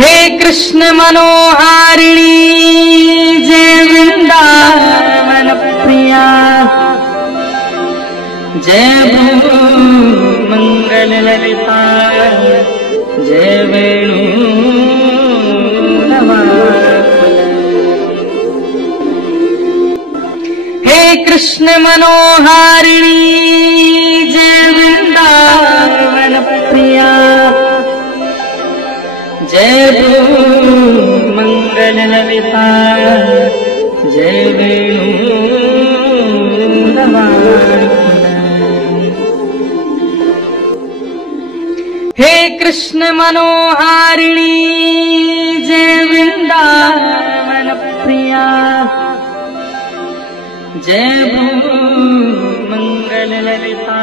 हे कृष्ण मनोहारिणी जय वृंदावन प्रिया, जय भू मंगल ललिता जय वेणु हे कृष्ण मनोहारिणी जय वृंदावन प्रिया, जय भू मंगल ललिता जय वेणु हे कृष्ण मनोहारिणी जय वृंदावन प्रिया, जय भू मंगल ललिता